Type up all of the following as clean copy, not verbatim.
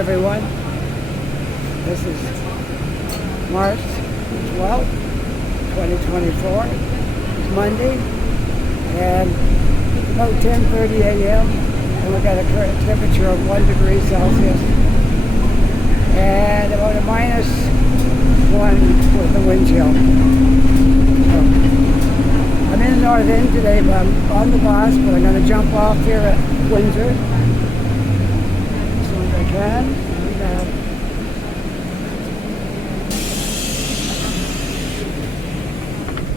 everyone. This is March 12th, 2024. It's Monday, and it's about 10:30 a.m. and we've got a current temperature of 1 degree Celsius and about a -1 with the wind chill. So, I'm in the north end today, but I'm on the bus, but I'm going to jump off here at Windsor as soon as I can.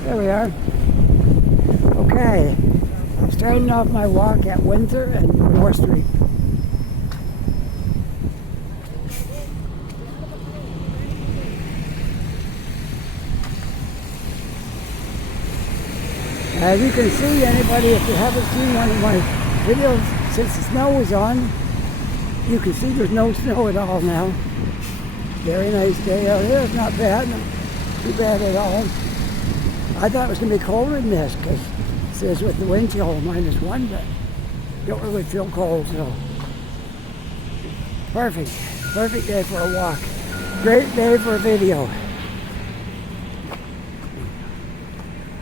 There we are. Okay, I'm starting off my walk at Windsor and North Street. As you can see, anybody, if you haven't seen one of my videos since the snow was on, you can see there's no snow at all now. Very nice day out here. It's not bad, not too bad at all. I thought it was going to be colder than this because it says with the wind chill -1, but don't really feel cold, so perfect day for a walk. Great day for a video.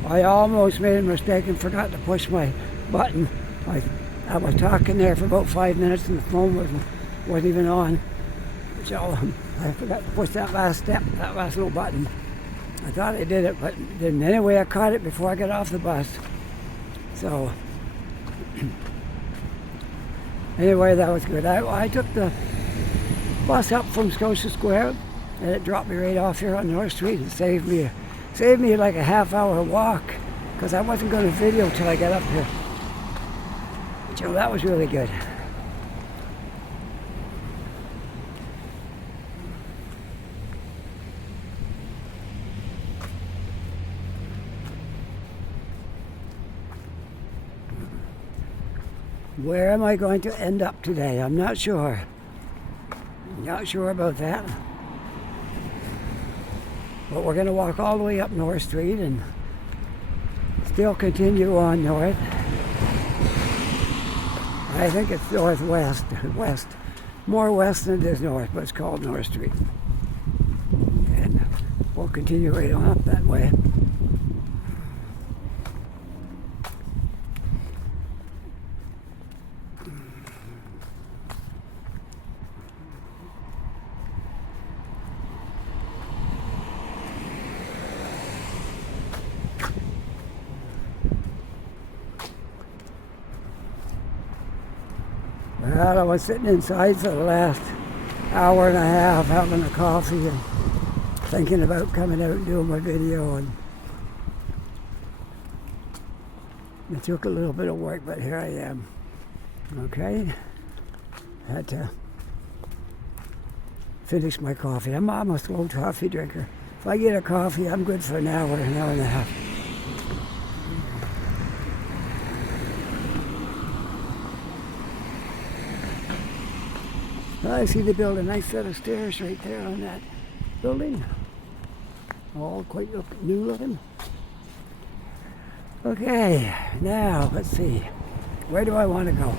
I almost made a mistake and forgot to push my button. I was talking there for about 5 minutes and the phone wasn't even on. So I forgot to push that last little button. I thought I did it, but didn't. Anyway, I caught it before I got off the bus. So anyway, that was good. I took the bus up from Scotia Square and it dropped me right off here on North Street and saved me like a half-hour walk because I wasn't going to video till I got up here. So that was really good. Where am I going to end up today? I'm not sure. Not sure about that. But we're going to walk all the way up North Street and still continue on north. I think it's northwest, west, more west than it is north, but it's called North Street. And we'll continue right on up that way. Well, I was sitting inside for the last hour and a half having a coffee and thinking about coming out and doing my video, and it took a little bit of work, but here I am. Okay, had to finish my coffee. I'm a slow coffee drinker. If I get a coffee, I'm good for an hour and a half. I see they built a nice set of stairs right there on that building. All quite new looking. Okay, now let's see. Where do I want to go?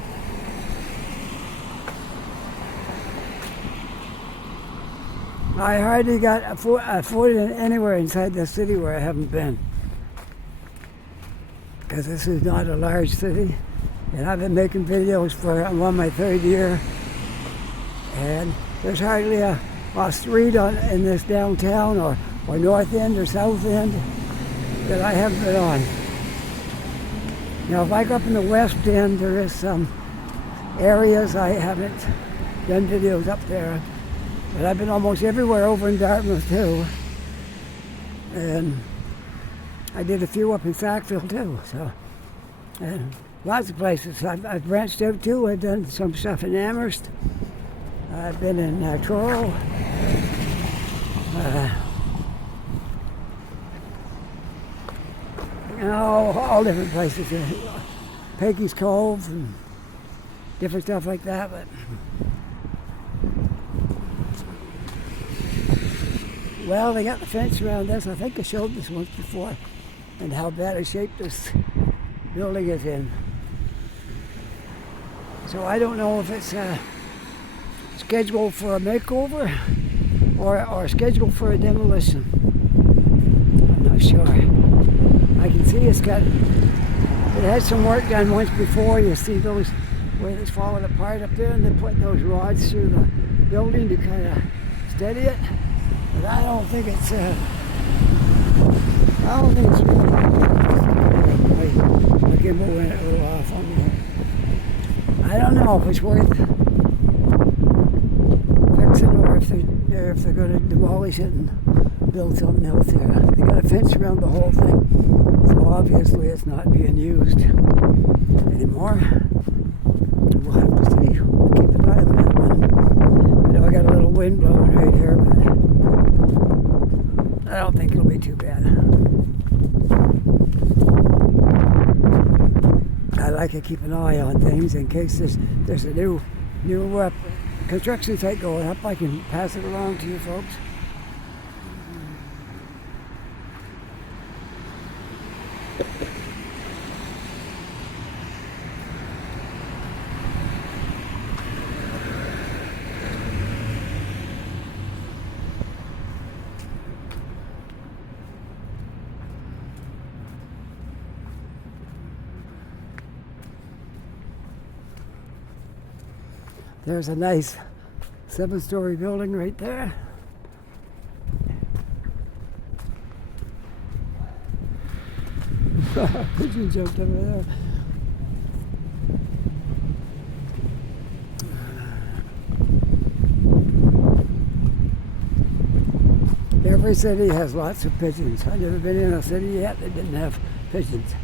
I hardly got a foot in anywhere inside the city where I haven't been. Because this is not a large city. And I've been making videos I'm on my 3rd year. And there's hardly a street in this downtown or north end or south end that I haven't been on. Now, if I go up in the west end, there is some areas I haven't done videos up there. But I've been almost everywhere over in Dartmouth too. And I did a few up in Sackville too. So, and lots of places. I've branched out too. I've done some stuff in Amherst. I've been in Truro, all different places. Peggy's Cove and different stuff like that. But well, they got the fence around this. I think I showed this once before, and how bad a shape this building is in. So I don't know if it's scheduled for a makeover or scheduled for a demolition. I'm not sure. I can see it had some work done once before. You see those where it's falling apart up there, and they put those rods through the building to kind of steady it. But I don't think it's really. My gimbal went a little off on me. I don't know if it's worth fixing or if they're going to demolish it and build something else here. They got a fence around the whole thing, so obviously it's not being used anymore. We'll have to see. Keep an eye on that one. I know I got a little wind blowing right here, but I don't think it'll be too bad. I like to keep an eye on things in case there's a new construction site going up. I can pass it along to you folks. There's a nice 7-story building right there. Pigeon jumped over there. Every city has lots of pigeons. I've never been in a city yet that didn't have pigeons.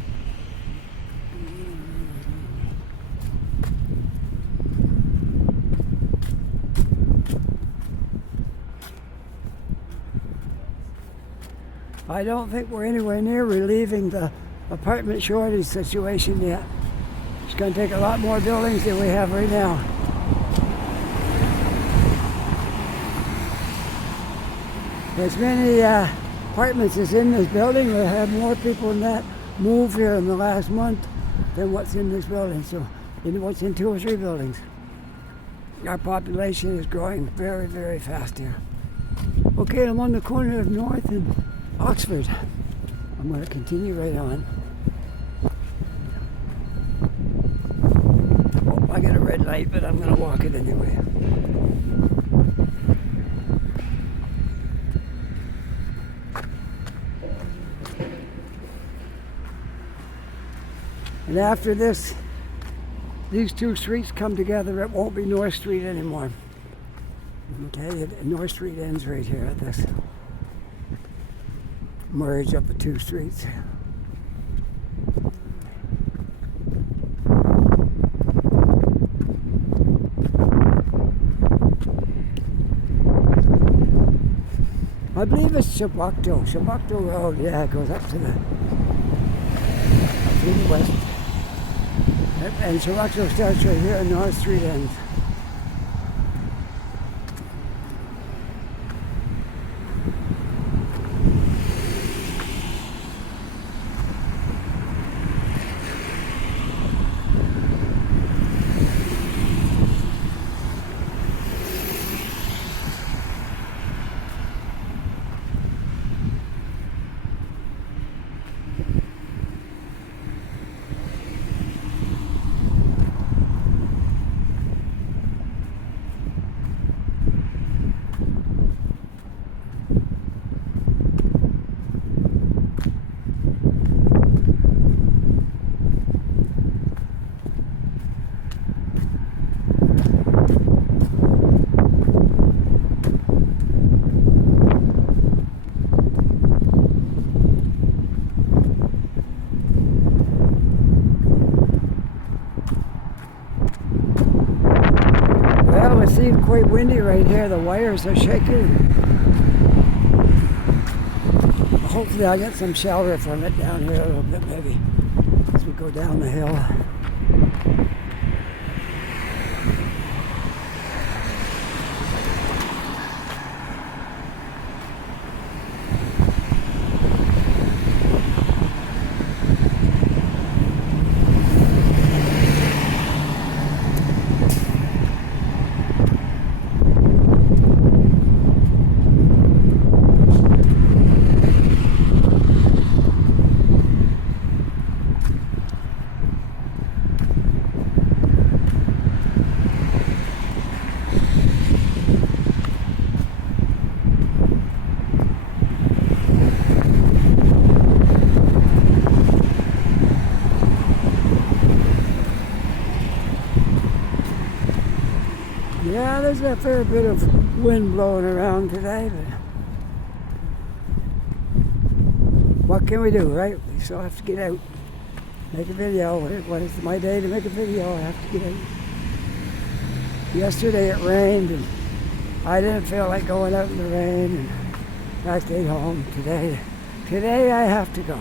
I don't think we're anywhere near relieving the apartment shortage situation yet. It's going to take a lot more buildings than we have right now. As many apartments as in this building, we'll have more people than that move here in the last month than what's in this building. So, what's in 2 or 3 buildings. Our population is growing very, very fast here. Okay, I'm on the corner of North and Oxford. I'm going to continue right on. Oh, I got a red light, but I'm going to walk it anyway. And after this, these 2 streets come together. It won't be North Street anymore. Okay, North Street ends right here at this merge of the 2 streets. I believe it's Shabakto Road. Yeah, it goes up to the west. And Shabakto starts right here and North Street ends. It's quite windy right here. The wires are shaking. Hopefully I'll get some shelter from it down here a little bit maybe as we go down the hill. Yeah, there's a fair bit of wind blowing around today, but what can we do, right? We still have to get out, make a video. When it's my day to make a video, I have to get out. Yesterday it rained, and I didn't feel like going out in the rain, and I stayed home. Today I have to go.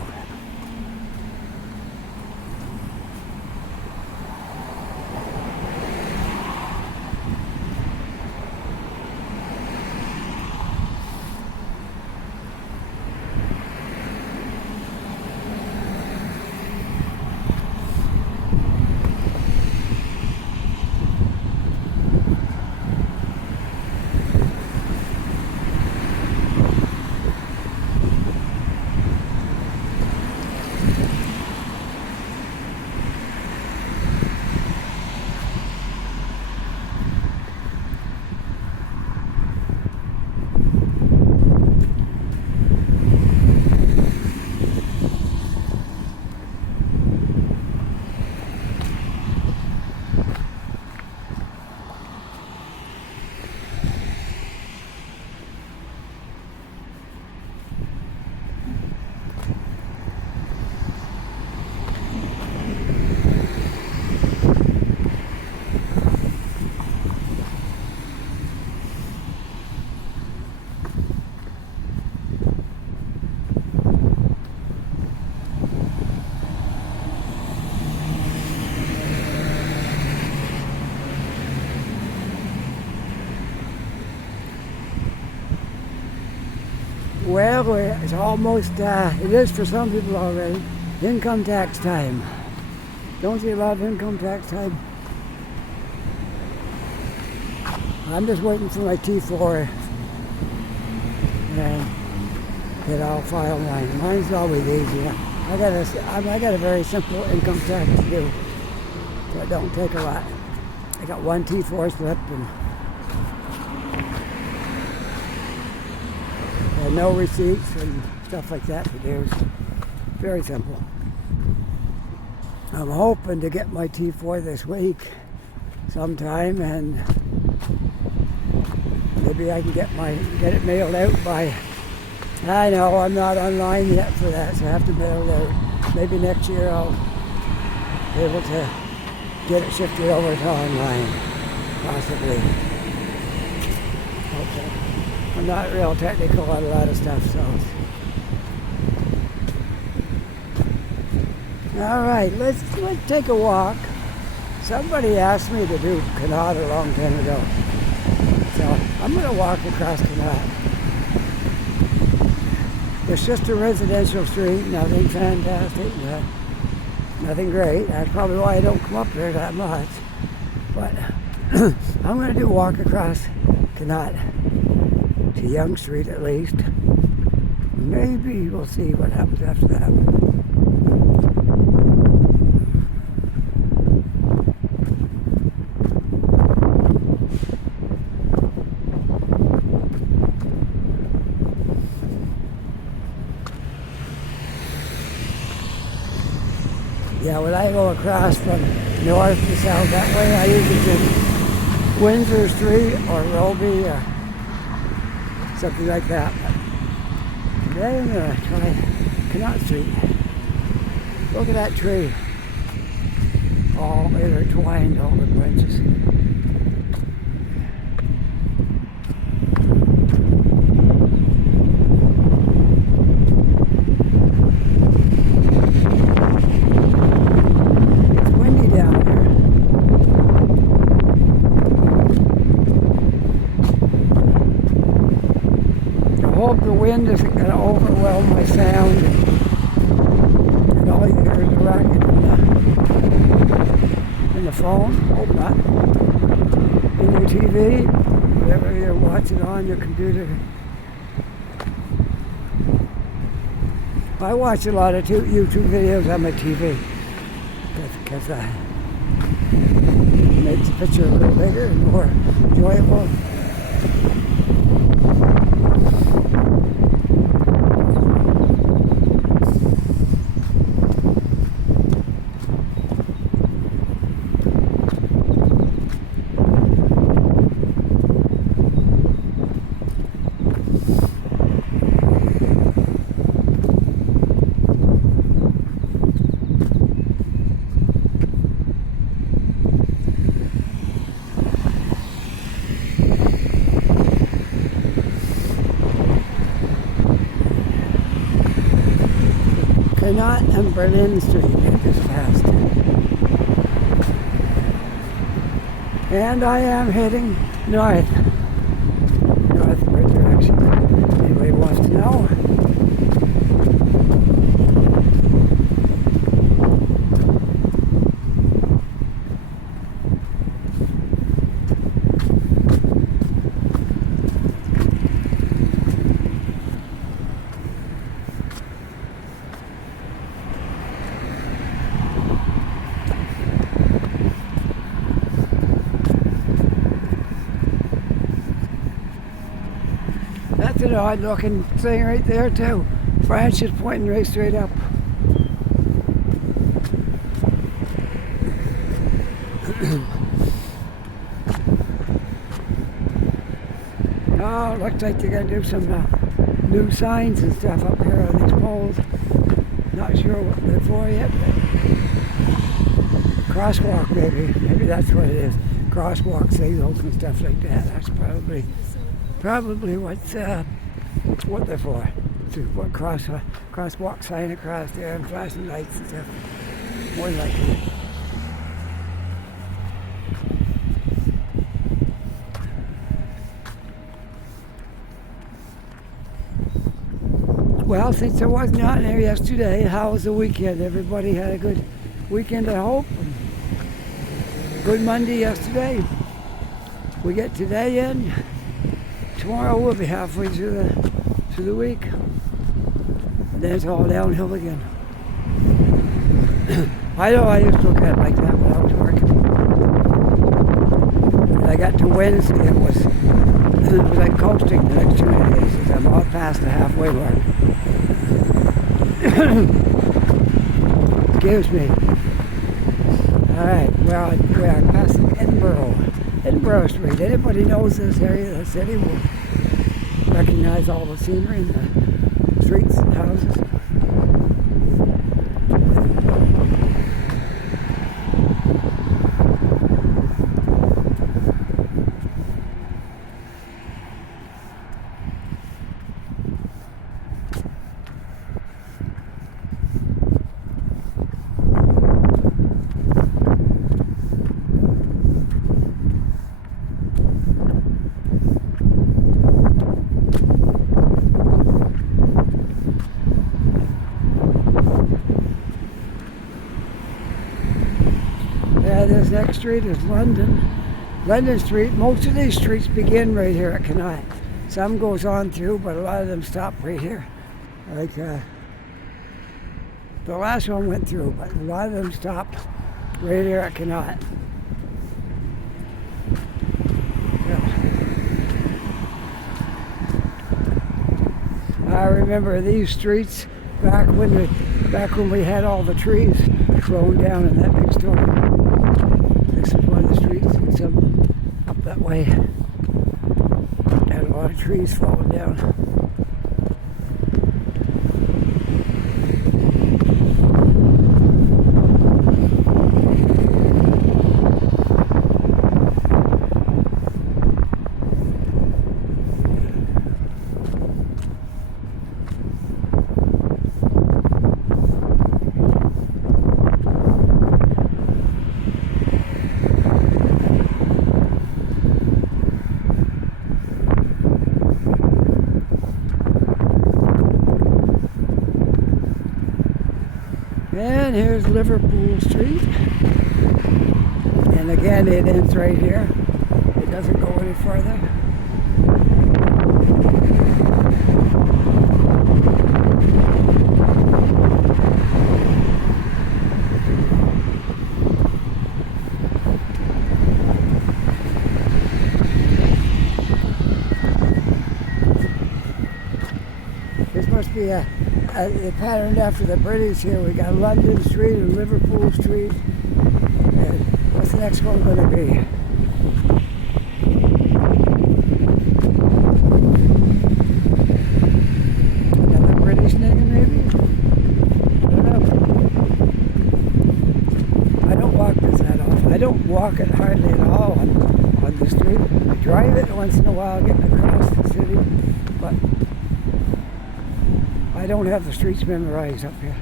Well, it's almost, it is for some people already, income tax time. Don't see a lot of income tax time. I'm just waiting for my T4 and then I'll file mine. Mine's always easy. I got a very simple income tax to do, so it don't take a lot. I got one T4 slip and no receipts and stuff like that to do. So very simple. I'm hoping to get my T4 this week sometime, and maybe I can get it mailed out by, I know I'm not online yet for that, so I have to mail it out. Maybe next year I'll be able to get it shifted over to online, possibly. Okay. I'm not real technical on a lot of stuff, so. All right, let's take a walk. Somebody asked me to do Connaught a long time ago, so I'm going to walk across Connaught. It's just a residential street, nothing fantastic, nothing great. That's probably why I don't come up here that much. But I'm going to do a walk across Connaught to Young Street at least. Maybe we'll see what happens after that. Yeah, when I go across from north to south that way, I usually take Windsor Street or Roby or something like that. But today I'm going to try Connaught Street. Look at that tree. All intertwined, all the branches. I hope the wind isn't going to overwhelm my sound, and all you hear is the racket in the phone. Hope not. In your TV, whatever you're watching on your computer. I watch a lot of YouTube videos on my TV because it makes the picture a little bigger and more enjoyable. Connaught and Berlin Street. It is fast. And I am heading northward direction. Anybody wants to know? That's an odd looking thing right there too. Branches pointing right straight up. Oh, looks like they're gonna do some new signs and stuff up here on these poles. Not sure what they're for yet, but crosswalk maybe. Maybe that's what it is. Crosswalk signals and stuff like that. That's probably what they're for. To put crosswalk sign across there and flashing lights and stuff. More likely. Well, since I wasn't out there yesterday, how was the weekend? Everybody had a good weekend, I hope. Good Monday yesterday. We get today in. Tomorrow we'll be halfway through the week. And then it's all downhill again. I know I used to look at it like that when I was working. When I got to Wednesday, it was like coasting the next 2 days. I'm all past the halfway mark. Excuse me. Alright, well, we are passing Edinburgh Street. Anybody knows this area of the city will recognize all the scenery and the streets and houses. This next street is London Street. Most of these streets begin right here at Connaught. Some goes on through, but a lot of them stop right here. Like the last one went through, but a lot of them stop right here at Connaught. Yeah. I remember these streets back when we had all the trees blown down in that big storm. This is one of the streets, and some up that way had a lot of trees falling down. And here's Liverpool Street. And again, it ends right here. It doesn't go any further. This must be a pattern after the British here. We got London Street and Liverpool Street. And what's the next one going to be? Another British name, maybe? I don't know. I don't walk this that often. I don't walk it hardly at all on the street. I drive it once in a while getting across the city, but I don't have the streets memorized up here.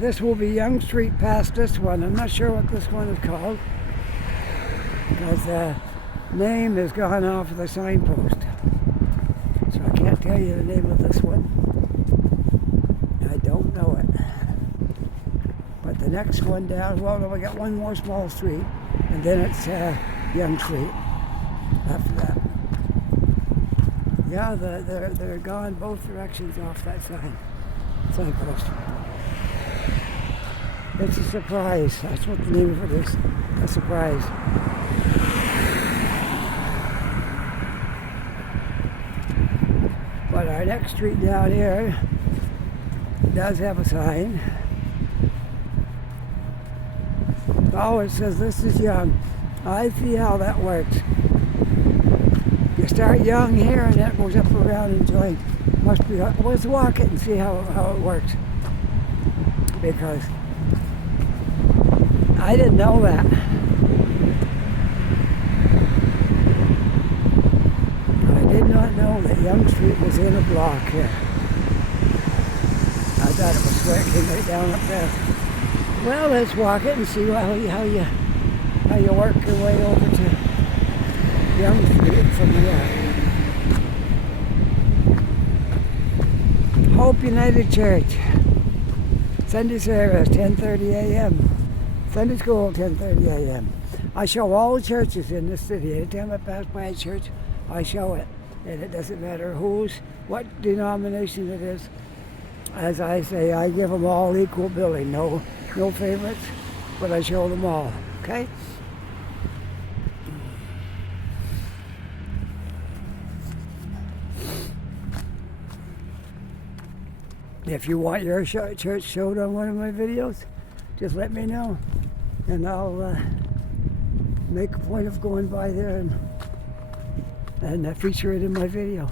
And this will be Young Street past this one. I'm not sure what this one is called, because the name has gone off of the signpost. So I can't tell you the name of this one. I don't know it. But the next one down, well, we got one more small street, and then it's Young Street after that. Yeah, they're gone both directions off that signpost. It's a surprise. That's what the name of it is. A surprise. But our next street down here does have a sign. Oh, it says this is young. I see how that works. You start young here and that goes up around and join. Must be, let's walk it and see how it works. Because I didn't know that. I did not know that Young Street was in a block here. I thought it was working right down up there. Well, let's walk it and see how you work your way over to Young Street from here. Hope United Church. Sunday service, 10:30 a.m. Sunday school, 10:30 a.m. I show all the churches in this city. Anytime I pass by a church, I show it. And it doesn't matter what denomination it is. As I say, I give them all equal billing. No favorites, but I show them all. Okay? If you want your church showed on one of my videos, just let me know, and I'll make a point of going by there and feature it in my video.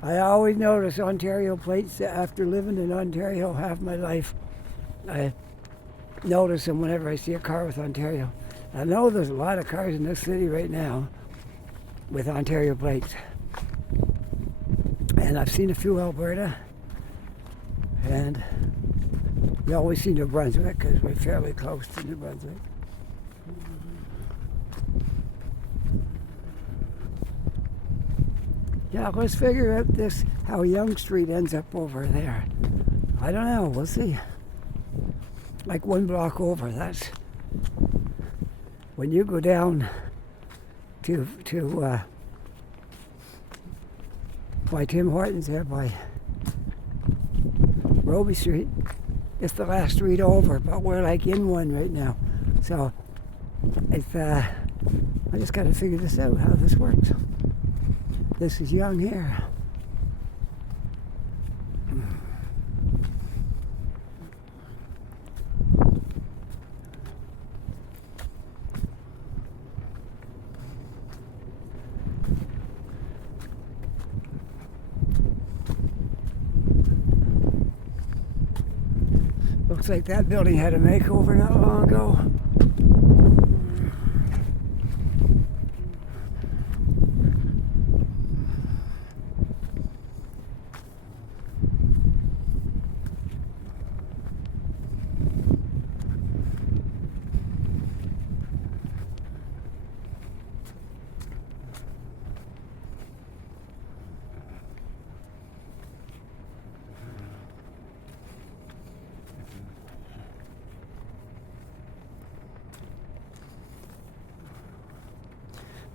I always notice Ontario plates after living in Ontario half my life. I notice them whenever I see a car with Ontario. I know there's a lot of cars in this city right now with Ontario plates. And I've seen a few Alberta. And you always see New Brunswick because we're fairly close to New Brunswick. Yeah, let's figure out how Young Street ends up over there. I don't know, we'll see. Like one block over, that's when you go down to by Tim Hortons there by Roby Street. It's the last street over, but we're like in one right now. So it's I just gotta figure this out, how this works. This is Young here. Looks like that building had a makeover not long ago.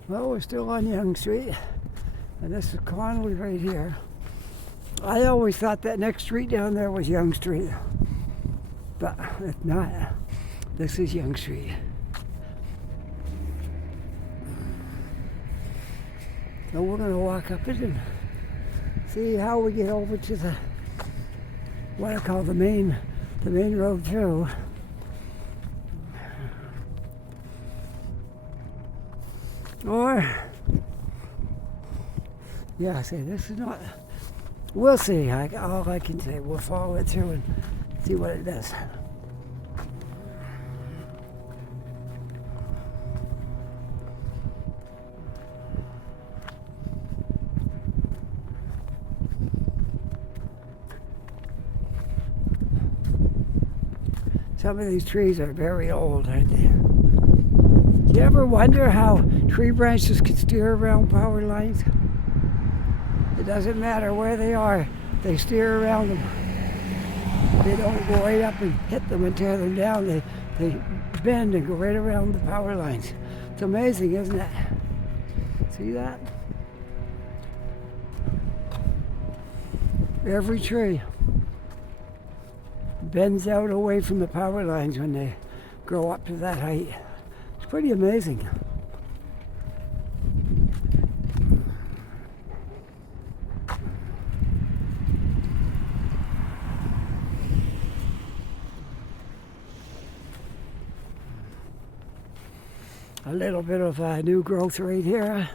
Well, we're still on Young Street, and this is Connaught right here. I always thought that next street down there was Young Street, but it's not. This is Young Street. So we're going to walk up it and see how we get over to what I call the main road through. Or, yeah, see, this is not, we'll see, all I can say, we'll follow it through and see what it does. Some of these trees are very old, aren't they? Do you ever wonder how tree branches can steer around power lines? It doesn't matter where they are, they steer around them. They don't go right up and hit them and tear them down. They bend and go right around the power lines. It's amazing, isn't it? See that? Every tree bends out away from the power lines when they grow up to that height. It's pretty amazing. A little bit of new growth right here.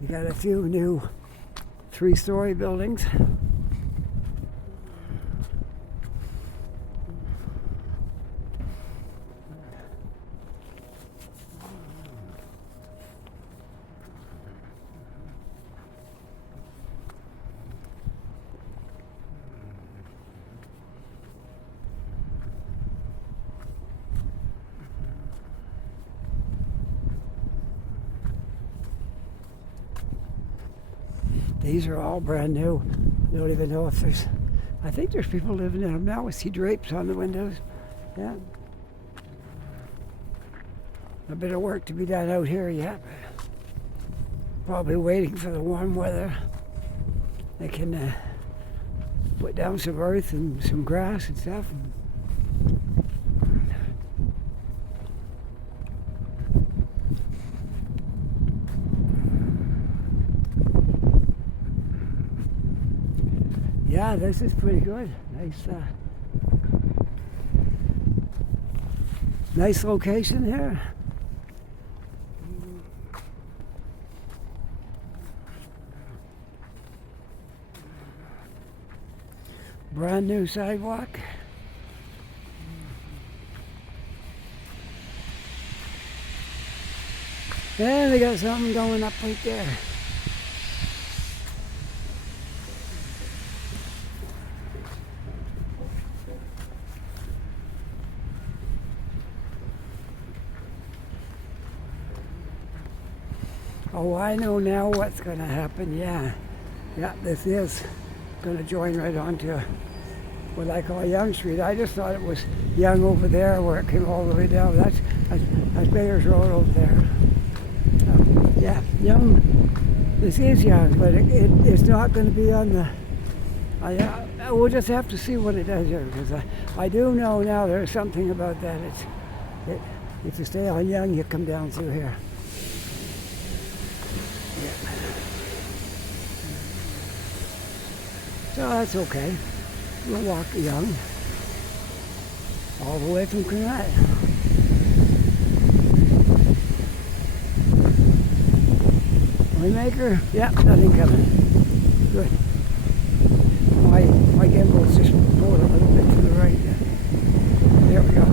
You got a few new 3-story buildings. These are all brand new. I don't even know if there's... I think there's people living in them now. I see drapes on the windows. Yeah. A bit of work to be done out here yet. Probably waiting for the warm weather. They can put down some earth and some grass and stuff. Yeah, this is pretty good. Nice location here. Brand new sidewalk. And they got something going up right there. Oh, I know now what's going to happen. Yeah, this is going to join right onto what I call Young Street. I just thought it was Young over there where it came all the way down. That's Bayers Road over there. Yeah, Young. This is Young, but it's not going to be on the... we'll just have to see what it does here, because I do know now there's something about that. If you stay on Young, you come down through here. So that's okay. We'll walk Young all the way from Connaught. Waymaker? Yeah, nothing coming. Good. My gimbal's just pulled a little bit to the right. There we go.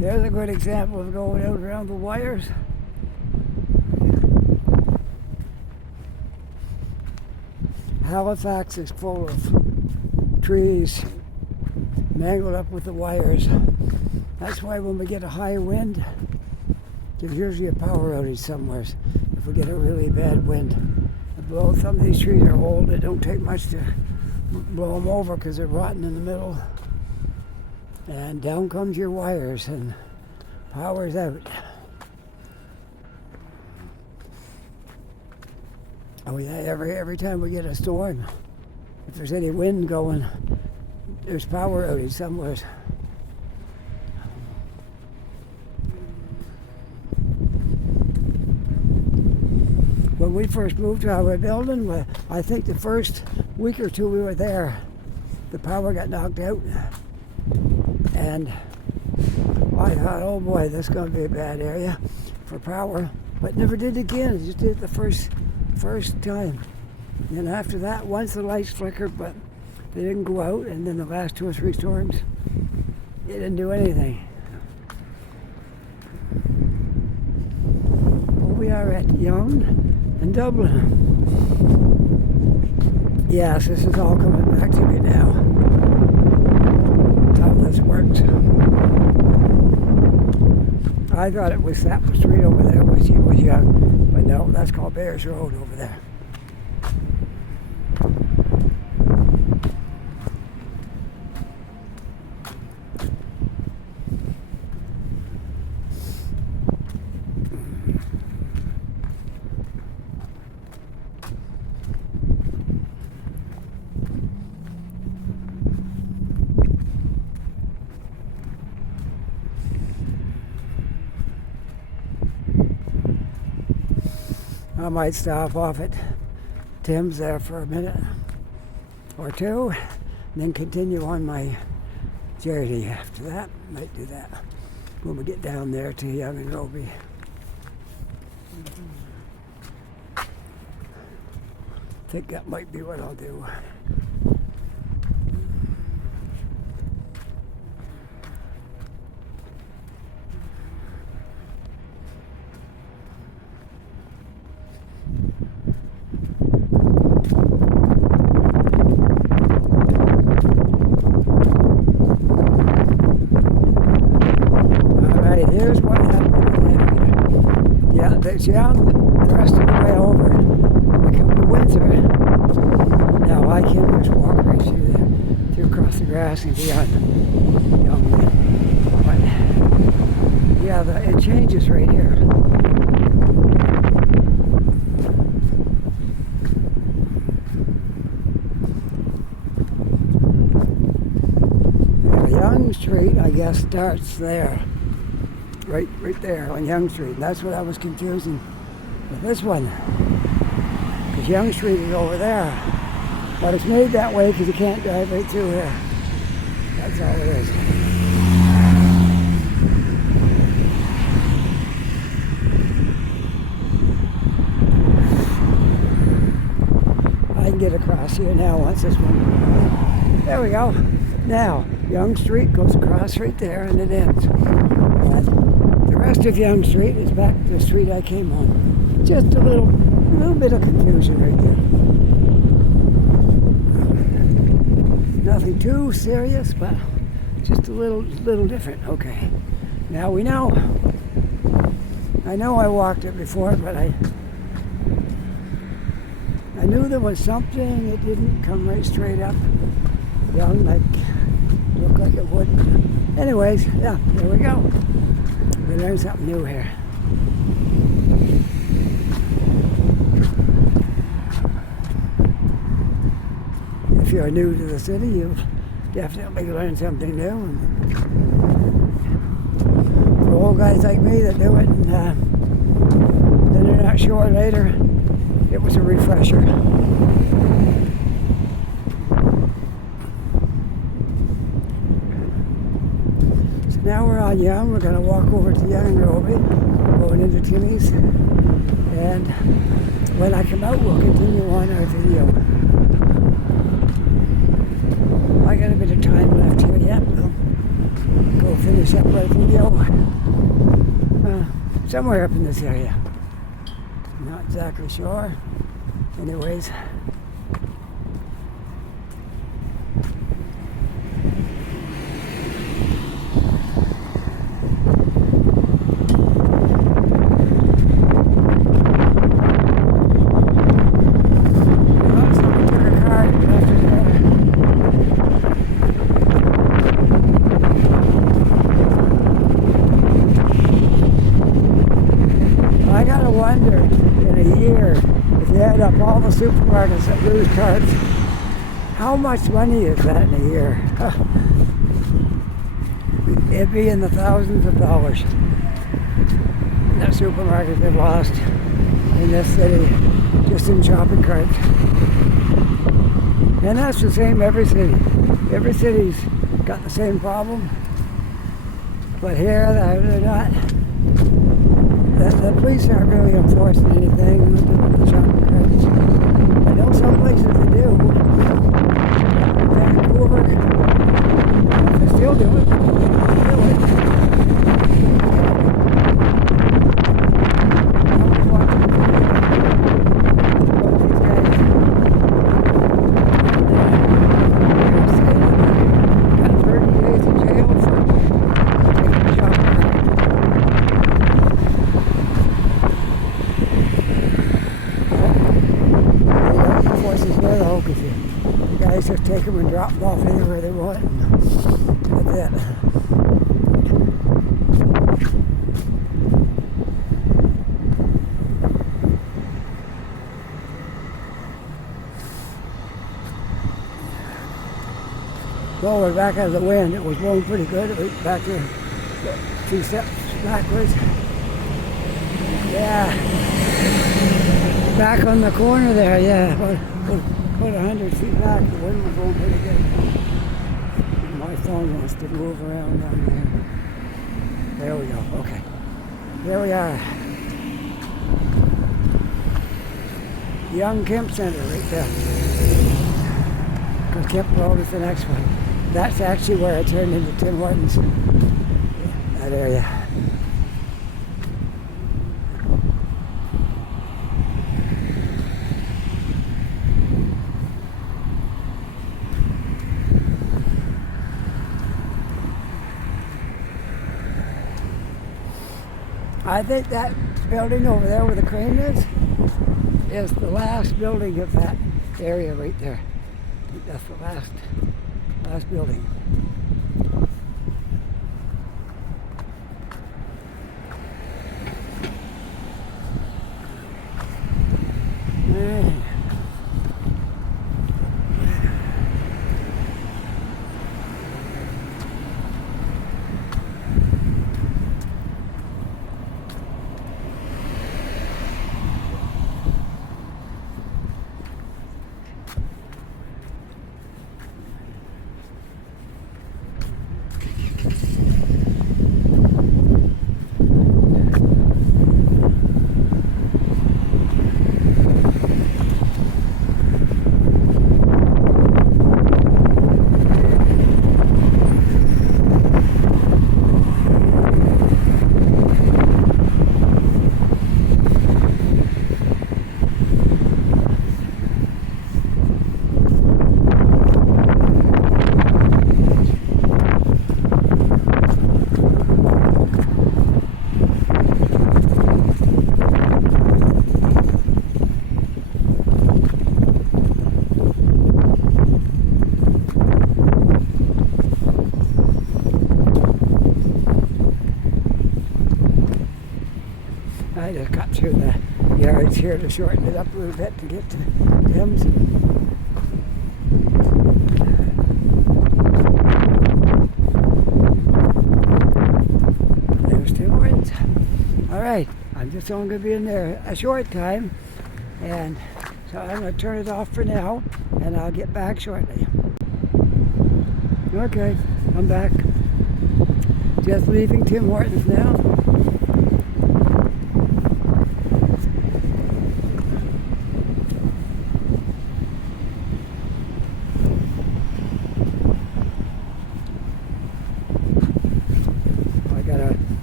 There's a good example of going out around the wires. Halifax is full of trees mangled up with the wires. That's why when we get a high wind, there's usually a power outage somewhere if we get a really bad wind. Some of these trees are old. It don't take much to blow them over because they're rotten in the middle. And down comes your wires and power's out. Oh yeah, every time we get a storm, if there's any wind going, there's power outage somewhere. When we first moved to our building, I think the first week or two we were there, the power got knocked out. And I thought, oh boy, this is going to be a bad area for power. But never did it again. It just did it the first time. And then after that, once the lights flickered, but they didn't go out. And then the last 2 or 3 storms, it didn't do anything. Well, we are at Young and Dublin. Yes, this is all coming back to me now. How this works. I thought it was that street over there was Young, but no, that's called Bears Road over there. I might stop off at Tim's there for a minute or two, and then continue on my journey after that. Might do that when we get down there to Young and Roby. I think that might be what I'll do. Here's what happened. Yeah, there's Young, the rest of the way over. We come to Windsor. Now I can just walk right through across the grass and be on Young. But yeah, it changes right here. Young Street, I guess, starts there. Right there on Young Street. And that's what I was confusing with this one. Because Young Street is over there. But it's made that way because you can't drive right through here. That's all it is. I can get across here now once this one. There we go. Now, Young Street goes across right there and it ends. The rest of Young Street is back to the street I came on. Just a little bit of confusion right there. Nothing too serious, but just a little different. Okay. Now we know. I know I walked it before, but I knew there was something. It didn't come right straight up. Young, looked like it would. Anyways, yeah, there we go. We learned something new here. If you're new to the city, you've definitely learned something new. And for old guys like me that do it and then they're not sure later, it was a refresher. Now we're on Young. We're going to walk over to Young and Roby, going into Timmy's. And when I come out, we'll continue on our video. I got a bit of time left here yet. We'll go finish up our video somewhere up in this area. Not exactly sure. Anyways, put up all the supermarkets that lose carts. How much money is that in a year? It'd be in the thousands of dollars that supermarkets have lost in this city just in shopping carts. And that's the same every city. Every city's got the same problem. But here, they're not. The police aren't really enforcing anything with the shopping carts. I know some places they do. Vancouver, they still do it. Just take them and drop them off anywhere they want. That's it. So we're back out of the wind. It was blowing pretty good. It was back there, a few steps backwards. Yeah. Back on the corner there, yeah. About 100 feet back, the wind was blowing pretty good. My phone wants to move around down there. There we go, okay. Here we are. Young Kemp Center right there. Because Kemp Road is the next one. That's actually where it turned into Tim Hortons. That area. I think that building over there where the crane is the last building of that area right there. I think that's the last building. I just got through the yards here to shorten it up a little bit to get to Tim's. There's Tim Hortons. All right, I'm just only going to be in there a short time, and so I'm going to turn it off for now, and I'll get back shortly. Okay, I'm back. Just leaving Tim Hortons now.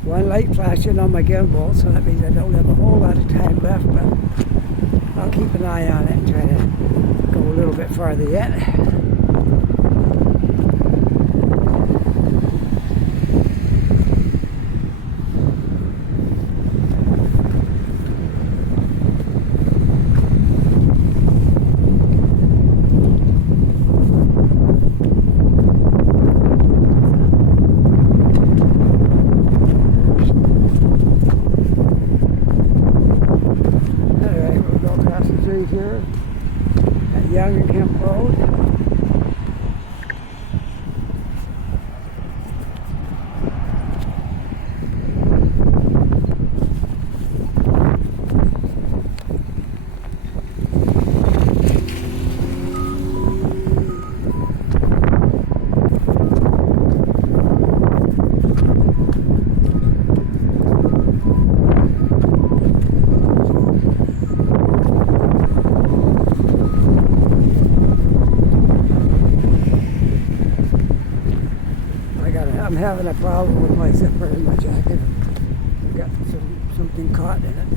One light flashing on my gimbal, so that means I don't have a whole lot of time left, but I'll keep an eye on it and try to go a little bit farther yet. Here having a problem with my zipper in my jacket. I've got something caught in it.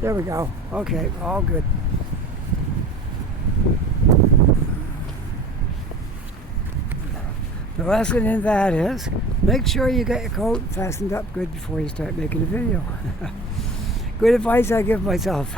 There we go. Okay, all good. The lesson in that is, make sure you get your coat fastened up good before you start making a video. Good advice I give myself.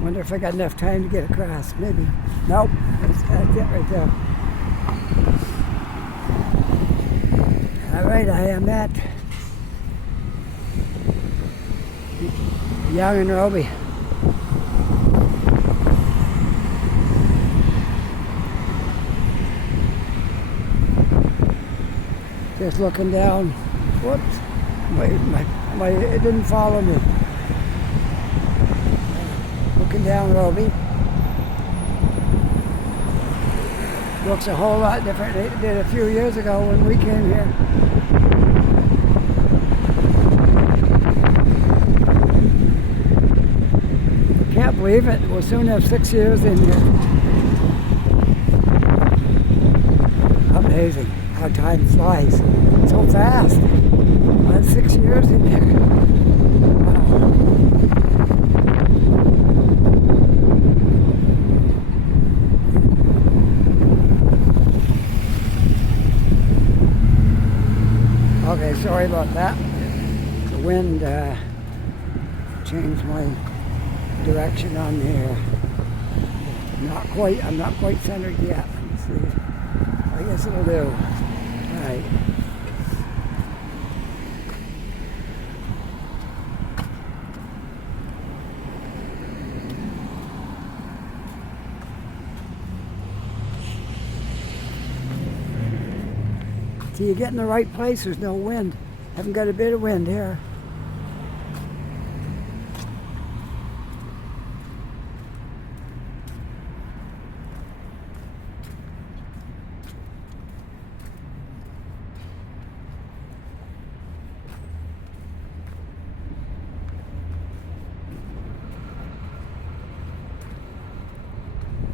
Wonder if I got enough time to get across. Maybe. Nope. That's it right there. Alright, I am at Young and Roby. Just looking down. Whoops. It didn't follow me. Looking down Roby. Looks a whole lot different than it did a few years ago when we came here. Can't believe it. We'll soon have 6 years in here. Amazing how time flies so fast. That's 6 years in here. Wow. Okay, sorry about that. The wind changed my direction on here. I'm not quite centered yet. Let's see. I guess it'll do. Alright. So you get in the right place, there's no wind. Haven't got a bit of wind here.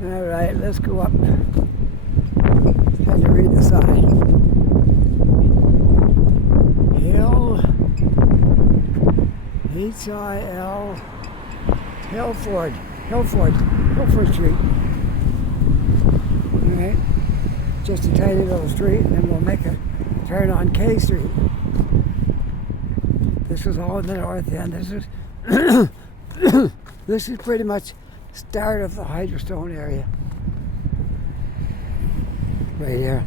All right, let's go up. Time to read the sign. Hill, H-I-L, Hillford Street. All right, just a tiny little street, and then we'll make a turn on K Street. This was all in the north end. This is pretty much start of the Hydrostone area. Right here.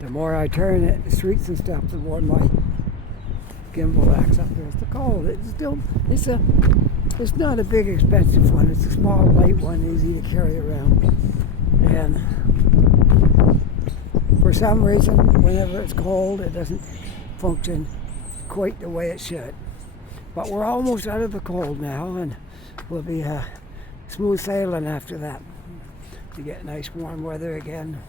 The more I turn it, the streets and stuff, the more my gimbal acts up there. It's the cold. It's not a big expensive one. It's a small light one, easy to carry around. And for some reason, whenever it's cold, it doesn't function quite the way it should. But we're almost out of the cold now, and we'll be smooth sailing after that. To get nice warm weather again.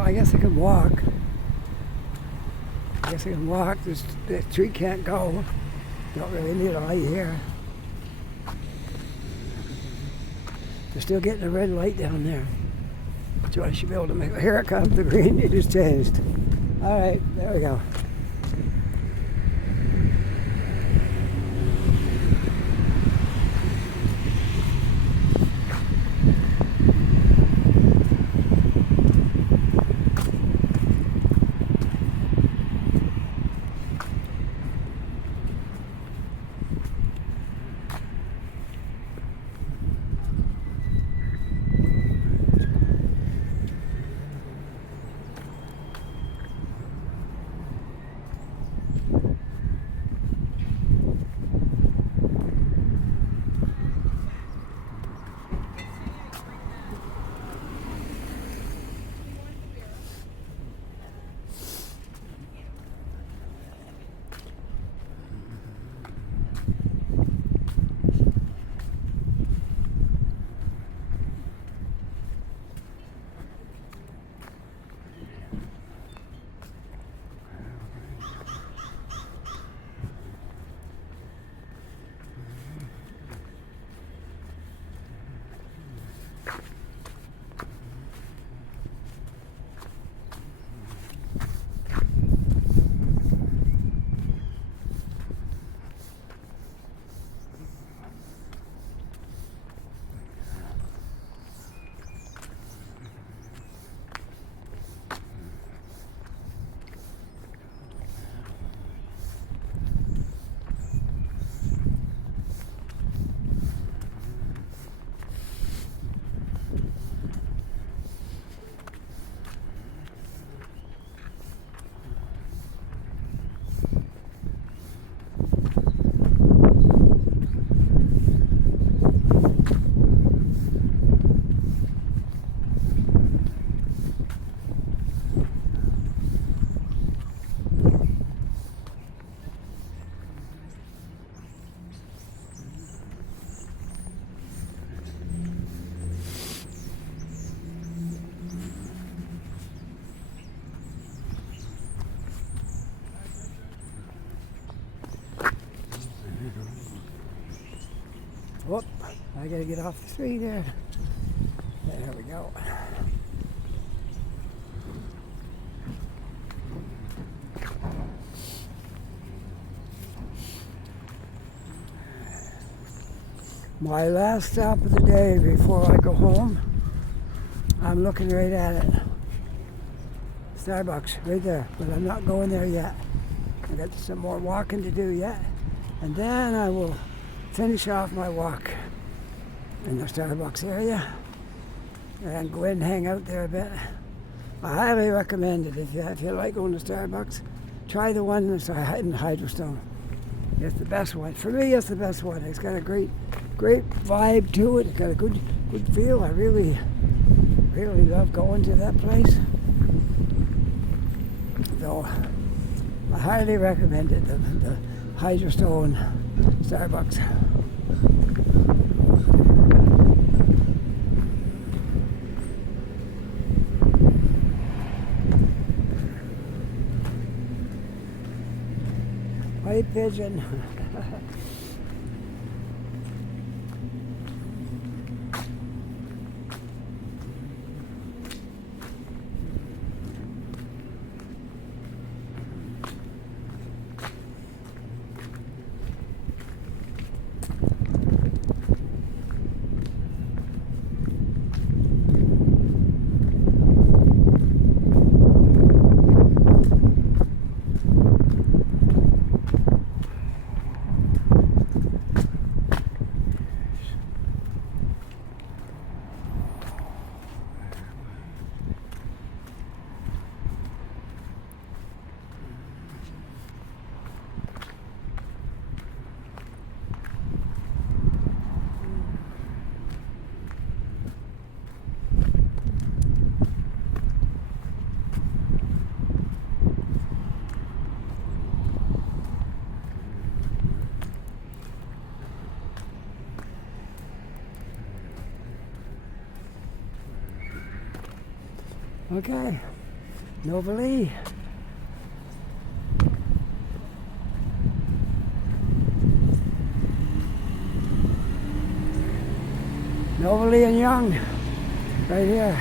I guess I can walk. Yeah, guess I can walk. The tree can't go. Don't really need a light here. They're still getting a red light down there. So I should be able to make. Here it comes, the green. It just changed. All right, there we go. Whoop, I gotta get off the street there. There we go. My last stop of the day before I go home, I'm looking right at it. Starbucks, right there, but I'm not going there yet. I got some more walking to do yet, and then I will finish off my walk in the Starbucks area and go in and hang out there a bit. I highly recommend it. If you like going to Starbucks, try the one that's in Hydrostone. It's the best one. For me, it's the best one. It's got a great vibe to it. It's got a good feel. I really love going to that place. So I highly recommend it, the Hydrostone Starbucks. White pigeon. Okay, Nova Lee. Novalee and Young, right here.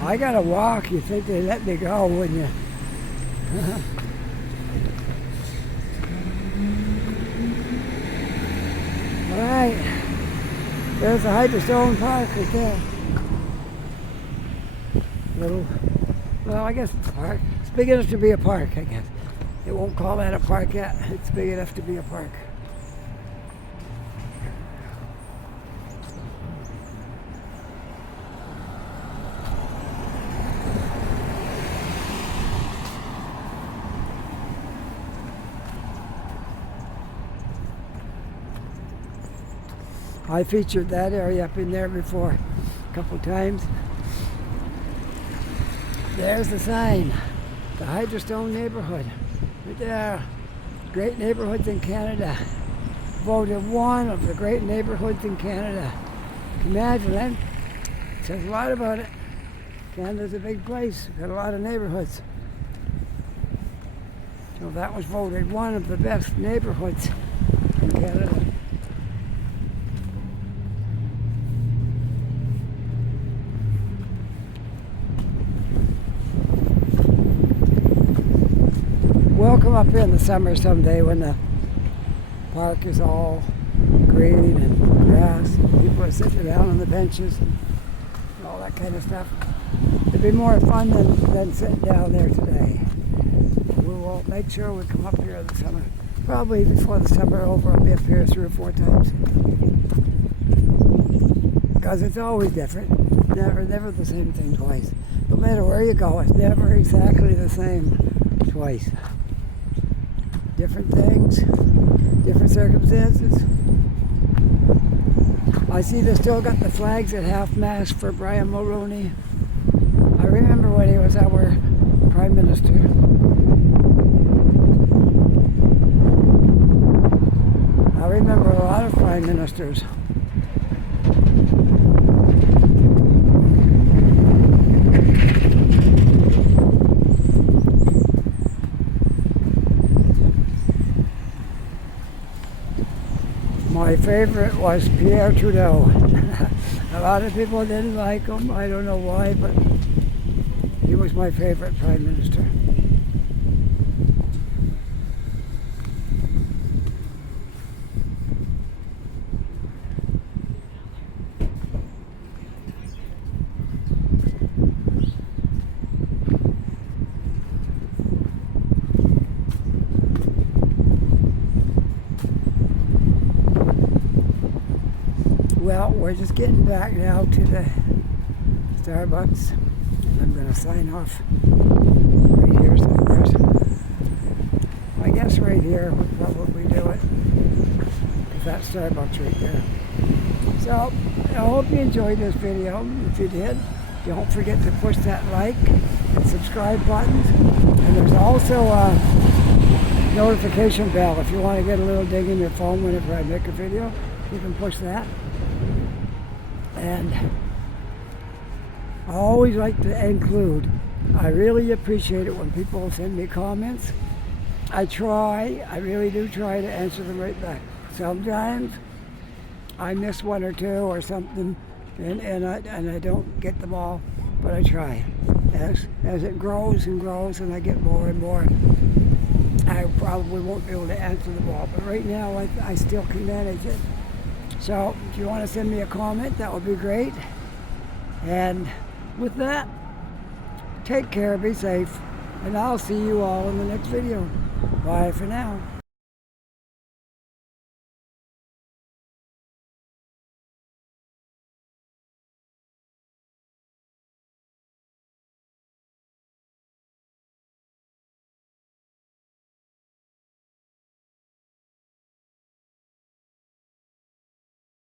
I gotta walk. You think they let me go, wouldn't you? All right. There's the Hydrostone Park right there. Well, I guess it's a park. It's big enough to be a park, I guess. They won't call that a park yet. It's big enough to be a park. I featured that area up in there before a couple times. There's the sign, the Hydrostone neighborhood. Right there. Great neighborhoods in Canada. Voted one of the great neighborhoods in Canada. Can you imagine that? It says a lot about it. Canada's a big place. Got a lot of neighborhoods. So that was voted one of the best neighborhoods in Canada. We'll come up here in the summer someday when the park is all green and grass. People are sitting down on the benches and all that kind of stuff. It'd be more fun than sitting down there today. We will make sure we come up here in the summer. Probably before the summer over, I'll be up here 3 or 4 times. Because it's always different. Never the same thing twice. No matter where you go, it's never exactly the same twice. Different things, different circumstances. I see they still got the flags at half-mast for Brian Mulroney. I remember when he was our Prime Minister. I remember a lot of Prime Ministers. My favorite was Pierre Trudeau. A lot of people didn't like him. I don't know why, but he was my favorite Prime Minister. Well, we're just getting back now to the Starbucks. I'm going to sign off right here somewhere. I guess right here would probably do it. Because that's Starbucks right there. So, I hope you enjoyed this video. If you did, don't forget to push that like and subscribe buttons. And there's also a notification bell. If you want to get a little ding in your phone whenever I make a video, you can push that. And I always like to include, I really appreciate it when people send me comments. I really do try to answer them right back. Sometimes I miss one or two or something, and I don't get them all, but I try. As it grows and grows and I get more and more, I probably won't be able to answer them all, but right now I still can manage it. So if you want to send me a comment, that would be great. And with that, take care, be safe, and I'll see you all in the next video. Bye for now.